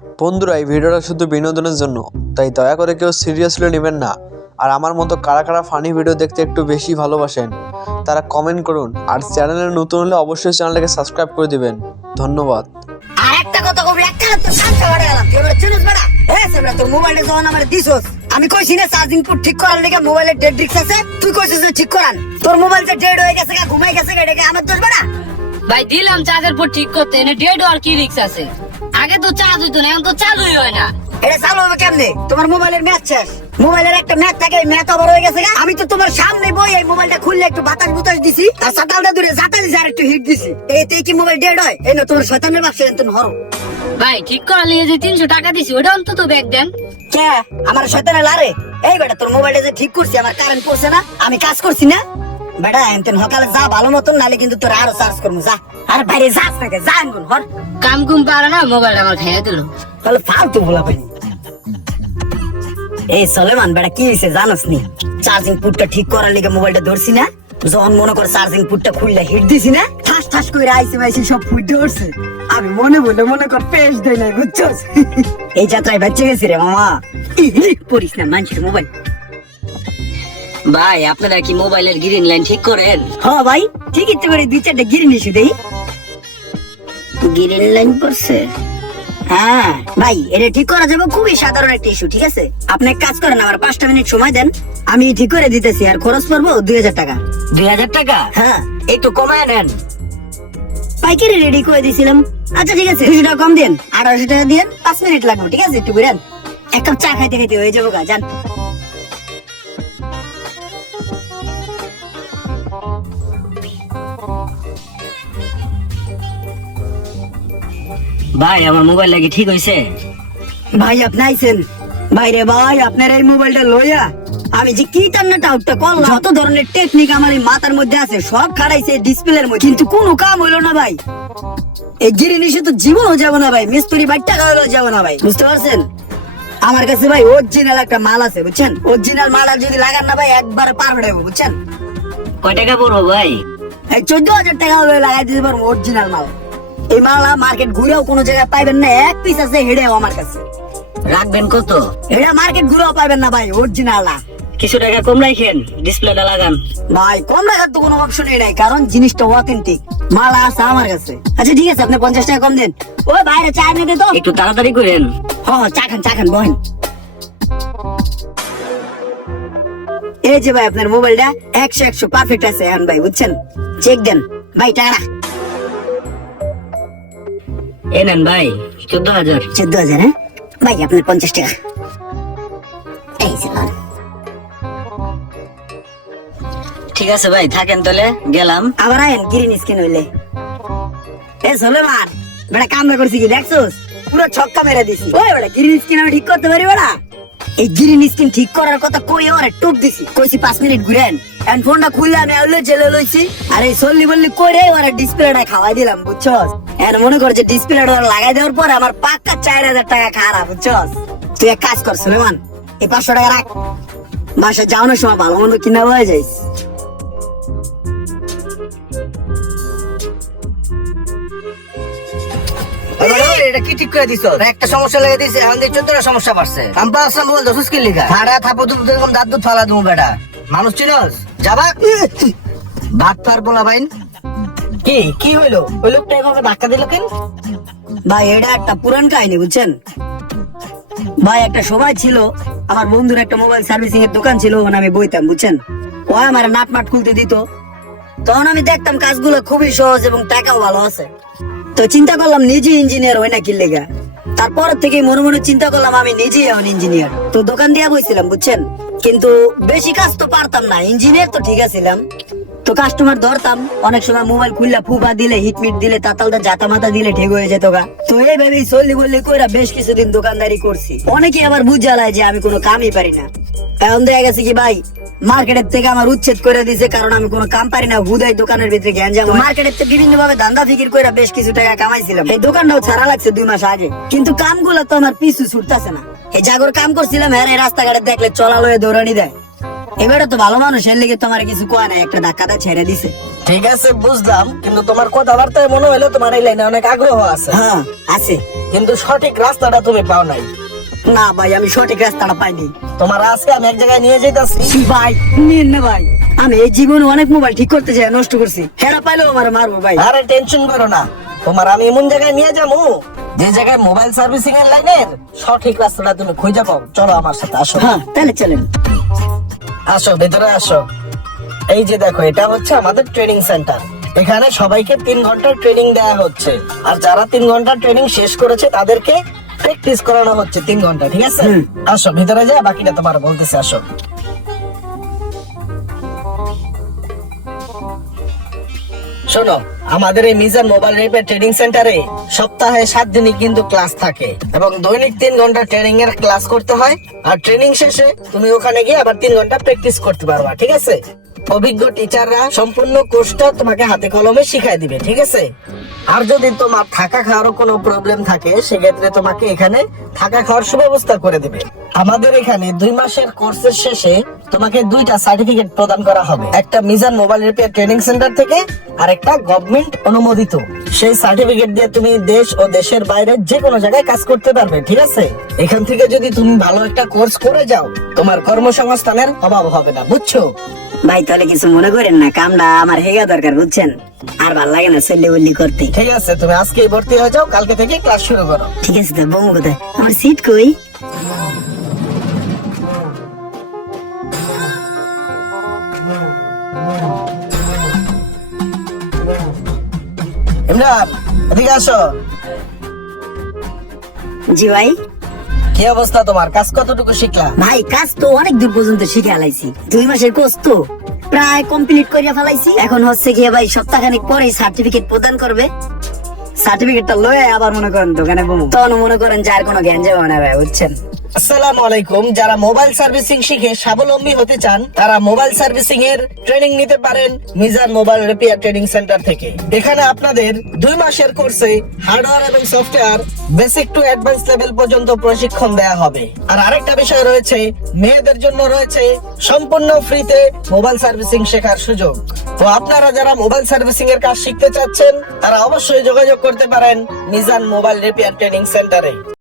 বন্ধুরা এই ভিডিওটা শুধু বিনোদনের জন্য তাই দয়া করে কেউ সিরিয়াসলি নেবেন না। আর আমার মতো কারা কারা ফানি ভিডিও দেখতে একটু বেশি ভালোবাসেন তারা কমেন্ট করুন আর চ্যানেলে নতুন হলে অবশ্যই চ্যানেলটাকে সাবস্ক্রাইব করে দিবেন। ধন্যবাদ। আর একটা কথা কবি একটা না তোর শান্ত গেলাম। তুই চিনিস বেড়া হ্যাঁ সেবড়া তোর মোবাইলে যখন আমার দিছস আমি কইছি না চার্জিং পোর্ট ঠিক করার লেগে মোবাইলের ডেড রিক্স আছে তুই কইছিস যে ঠিক করান তোর মোবাইল যে ডেড হয়ে গেছে গা ঘুমাই গেছে গা এটাকে আমার দোষ বেড়া ভাই দিলাম চার্জের পর ঠিক করতে এনে ডেড আর কি রিক্স আছে? আগে তো চার্জ হইতো না এখন তো চালুই হয় না। এটা চালু হবে কেমনে? তোমার মোবাইলের ম্যাচ শেষ। মোবাইলের একটা ম্যাচ থাকে ম্যাচ ওভার হয়ে গেছে আমি তো তোমার সামনে বই এই মোবাইলটা খুললে একটু বাতাস বুতাস দিছি আর সাতালটা দূরে আর একটু হিট দিছি। এতে কি মোবাইল ডেড হয়? এই না তোমার শয়তানের ব্যবসা এনতেন হরো ভাই ঠিক করা নিয়ে যে তিনশো টাকা দিছি ওটা অন্তত ব্যাগ দেন। কে? আমার শয়তানে লারে। এই বেটা তোর মোবাইলটা যে ঠিক করছি আমার কারেন্ট পড়ছে না আমি কাজ করছি না। বেটা এনতেন সকালে যা ভালো মতন নালে কিন্তু তোর আরও চার্জ করব যা। আর বাইরে যাস নাকি যা এনগুন হর কাম কুম পারে না মোবাইল আমার খেয়ে দিল। তাহলে ফালতু বলা পাইনি। এই সলেমান বেটা কি হয়েছে জানোস নি? চার্জিং পুটটা ঠিক করার লিগে মোবাইলটা ধরছি না। যখন মনে কর চার্জিং পুটটা খুললে হিট দিছি না ঠাস ঠাস করে আইসি মাইসি সব ফুট ধরছে। আমি মনে বলে মনে কর পেশ দেয় না বুঝছস? এই যাত্রায় বেঁচে গেছি রে মামা। পড়িস না মানুষের মোবাইল। ভাই আপনারা কি মোবাইলের গ্রিন লাইন ঠিক করেন? হ্যাঁ ভাই ঠিকই তো করে দুই চারটা গিরি নিছি দেই। গিরিন লাইন পড়ছে? হ্যাঁ ভাই এটা ঠিক করা যাবে খুবই সাধারণ একটা ইস্যু ঠিক আছে? আপনি এক কাজ করেন আমার পাঁচটা মিনিট সময় দেন আমি ঠিক করে দিতেছি আর খরচ পড়ব দুই হাজার টাকা। দুই হাজার টাকা? হ্যাঁ। একটু কমায় নেন। পাইকারি রেডি করে দিছিলাম। আচ্ছা ঠিক আছে দুশো টাকা কম দিন আঠারোশো টাকা দিন পাঁচ মিনিট লাগবে ঠিক আছে একটু ঘুরেন। এক কাপ চা খাইতে খাইতে হয়ে যাব গা যান। ভাই আমার মোবাইল লাগি ঠিক হয়েছে ভাই আপনি আইছেন? ভাই রে ভাই আপনার এই মোবাইলটা লইয়া আমি যে কি টান্নাটা আউটটা করলাম? যত ধরনের টেকনিক আমার এই মাথার মধ্যে আছে সব খাড়াইছে ডিসপ্লের মধ্যে। কিন্তু কোনো কাম হইল না ভাই। এই গিরি নিশে তো জীবনও যাব না ভাই মিস্ত্রি বাই টাকা হইলেও যাব না ভাই। বুঝতে পারছেন? আমার কাছে ভাই অরিজিনাল একটা মাল আছে বুঝছেন? অরিজিনাল মাল আর যদি লাগান না ভাই একবার পার হয়ে যাব বুঝছেন? কয় টাকা পড়ব ভাই? এই চোদ্দ হাজার টাকা হলে লাগাই দিতে পারব অরিজিনাল মাল। এই মাল মার্কেট ঘুরেও কোনো জায়গায় পাইবেন না এক পিস আছে হেডেও আমার কাছে। রাখবেন কত? এটা মার্কেট ঘুরেও পাবেন না ভাই অরিজিনাল কিছু টাকা কম রাখেন ডিসপ্লেটা লাগান। ভাই কম লাগার তো কোনো অপশনই নাই কারণ জিনিসটা অথেন্টিক মাল আছে আমার কাছে। আচ্ছা ঠিক আছে আপনি পঞ্চাশ টাকা কম দেন। ও বাইরে চা এনে দে তো। একটু তাড়াতাড়ি করেন। হ্যাঁ চা খান চা খান বহেন। এই যে ভাই আপনার মোবাইলটা একশো একশো পারফেক্ট আছে এখন ভাই বুঝছেন? চেক দেন। ভাই টাকা। এ নেন ভাই চোদ্দ হাজার। চোদ্দ হাজার হ্যাঁ? ভাই আপনার পঞ্চাশ টাকা। এই ঠিক আছে ভাই থাকেন তাহলে গেলাম। আবার আয়েন গ্রিন স্কিন হইলে। এ সোলেমান বেটা কামরা করছি কি দেখছোস? পুরো ছক্কা মেরে দিছি। ওই বেটা গ্রিন স্কিন আমি ঠিক করতে পারি বেটা? এই গ্রিন স্কিন ঠিক করার কথা কই ওরে টুপ দিছি। কইছি পাঁচ মিনিট ঘুরেন। এন্ড ফোনটা খুললে আমি আউলে জেলে লইছি। আর এই সল্লি বললি কইরে ওরে ডিসপ্লেটা খাওয়াই দিলাম বুঝছস? এর মনে কর যে ডিসপ্লেটা লাগাই দেওয়ার পর আমার পাক্কা চার হাজার টাকা খারাপ বুঝছস? তুই এক কাজ কর সুলেমান এই পাঁচশো টাকা রাখ। বাসা যাওয়ানোর সময় ভালো মন্দ কিনা হয়ে যাইস। এটা কি ঠিক করে দিছ? একটা সমস্যা লেগে দিছে এখন দিয়ে চোদ্দটা সমস্যা বাড়ছে। আমি পাঁচটা মোবাইল দশ কি লিখা হাড়া থাপো তুমি এরকম দাঁত দুধ ফালা তুমি বেটা। মানুষ চিনস যাবা? ভাত পার বলা বাইন। কি কি হইল? ওই লোকটা এভাবে ধাক্কা দিল কেন? ভাই এটা একটা পুরান কাহিনী বুঝছেন? ভাই একটা সময় ছিল আমার বন্ধুর একটা মোবাইল সার্ভিসিং এর দোকান ছিল ওখানে আমি বইতাম বুঝছেন? ও আমার নাট মাট খুলতে দিত। তখন আমি দেখতাম কাজগুলো খুবই সহজ এবং টাকাও ভালো আছে। তো চিন্তা করলাম নিজে ইঞ্জিনিয়ার হয় না কি লেগা। তারপর থেকে মনে মনে চিন্তা করলাম আমি নিজেই এখন ইঞ্জিনিয়ার তো দোকান দিয়ে বইছিলাম বুঝছেন? কিন্তু বেশি কাজ তো পারতাম না ইঞ্জিনিয়ার তো ঠিক আছিলাম। তো কাস্টমার ধরতাম, অনেক সময় মোবাইল খুললা ফুবা দিলে হিটমিট দিলে তাতালটা জাতা মাতা দিলে ঠিক হয়ে যেত গা। তো এইভাবেই চললি বললি কইরা বেশ কিছুদিন দোকানদারি করছি। অনেকে আবার বুঝালায় যে আমি কোনো কামই পারি না। এখন দেখা গেছে কি ভাই মার্কেটের থেকে আমার উচ্ছেদ করে দিছে, কারণ আমি কোনো কাম পারি না, হুদাই দোকানের ভিতরে জ্ঞান যাব মার্কেটের থেকে বিভিন্ন ভাবে ধান্দা ফিকির করে বেশ কিছু টাকা কামাইছিলাম। এই দোকানটাও ছাড়া লাগছে দুই মাস আগে। কিন্তু কামগুলো তো আমার পিছু ছুটতেছে না। এই জাগর কাম করছিলাম হ্যাঁ রাস্তাঘাটে দেখলে চলা লয়ে দৌড়ানি দেয়। এবারে তো ভালো মানুষ এর লেগে তোমার কিছু কোয়া নাই একটা ধাক্কাটা ছেড়ে দিছে। ঠিক আছে বুঝলাম কিন্তু তোমার কথাবার্তায় মনে হলো তোমার এই লাইনে অনেক আগ্রহ আছে। হ্যাঁ আছে। কিন্তু সঠিক রাস্তাটা তুমি পাও নাই। না ভাই আমি সঠিক রাস্তাটা পাইনি। তোমার আজকে আমি এক জায়গায় নিয়ে যেতেছি ভাই নিন না ভাই। আমি এই জীবনে অনেক মোবাইল ঠিক করতে চাই নষ্ট করছি। হেরা পাইলেও আমার মারবো ভাই। আরে টেনশন করো না। তোমার আমি এমন জায়গায় নিয়ে যাব যে জায়গায় মোবাইল সার্ভিসিং এর লাইনের সঠিক রাস্তাটা তুমি খুঁজে পাও। চলো আমার সাথে আসো। হ্যাঁ তাহলে চলেন। আসো ভেতরে আসো। এই যে দেখো এটা হচ্ছে আমাদের ট্রেনিং সেন্টার এখানে সবাইকে তিন ঘণ্টার ট্রেনিং দেওয়া হচ্ছে। আর যারা তিন ঘণ্টার ট্রেনিং শেষ করেছে তাদেরকে প্র্যাকটিস করানো হচ্ছে তিন ঘণ্টা ঠিক আছে? আসো ভিতরে যা বাকিটা তোমার বলতেছে আসো। শোনো, আমাদের এই মিজান মোবাইল রিপেয়ার ট্রেনিং সেন্টারে সপ্তাহে সাত দিনই কিন্তু ক্লাস থাকে এবং দৈনিক তিন ঘণ্টা ট্রেনিং এর ক্লাস করতে হয়। আর ট্রেনিং শেষে তুমি ওখানে গিয়ে আবার তিন ঘণ্টা প্র্যাকটিস করতে পারবা, ঠিক আছে? অভিজ্ঞ টিচাররা সম্পূর্ণ কোর্সটা তোমাকে হাতে কলমে শিখাই দিবে, ঠিক আছে? আর যদি তোমার থাকা খাওয়ারও কোনো প্রবলেম থাকে, সেক্ষেত্রে তোমাকে এখানে থাকা খাওয়ার সুব্যবস্থা করে দিবে। আমাদের এখানে দুই মাসের কোর্সের শেষে তোমাকে দুইটা সার্টিফিকেট প্রদান করা হবে। একটা Mizan mobile repair training centre থেকে আর একটা গভর্নমেন্ট অনুমোদিত। সেই সার্টিফিকেট দিয়ে তুমি দেশ ও দেশের বাইরে যে কোনো জায়গায় কাজ করতে পারবে, ঠিক আছে? এখান থেকে যদি তুমি ভালো একটা কোর্স করে যাও, তোমার কর্মসংস্থানের অভাব হবে না, বুঝছ? ভাই তাহলে কিছু মনে করেন না কামটা আমার হেগা দরকার বুঝছেন? আর ভালো লাগে না সেল্লি উল্লি করতে। ঠিক আছে তুমি আজকেই ভর্তি হয়ে যাও কালকে থেকে ক্লাস শুরু করো। ঠিক আছে তো বমু কোথায়? আমার সিট কই? ইমরান এদিকে আসো। জি ভাই? কি অবস্থা তোমার? কাজ কতটুকু শিখলা? ভাই, কাজ তো অনেক দূর পর্যন্ত শিখে আলাইছি। দুই মাসের কোর্স তো প্রায় কমপ্লিট করিয়া ফেলাইছি। এখন হচ্ছে গিয়ে ভাই সপ্তাহখানিক পরে সার্টিফিকেট প্রদান করবে। সার্টিফিকেটটা লয়ে আবার মনে করেন দোকানে তখন মনে করেন যার কোনো না ভাই বুঝছেন? আলাইকুম। যারা মোবাইল সার্ভিসিং শিখে স্বাবলম্বী হতে চান, তারা মোবাইল সার্ভিসিং এর ট্রেনিং নিতে পারেন Mizan mobile repair training centre থেকে। এখানে আপনাদের দুই মাসের কোর্সে হার্ডওয়্যার এবং software basic to advance level পর্যন্ত প্রশিক্ষণ হবে। আর আরেকটা বিষয় রয়েছে, মেয়েদের জন্য রয়েছে সম্পূর্ণ ফ্রিতে মোবাইল সার্ভিসিং শেখার সুযোগ। তো আপনারা যারা মোবাইল সার্ভিসিং এর কাজ শিখতে চাচ্ছেন, তারা অবশ্যই যোগাযোগ করতে পারেন মিজান মোবাইল রিপেয়ার ট্রেনিং সেন্টারে।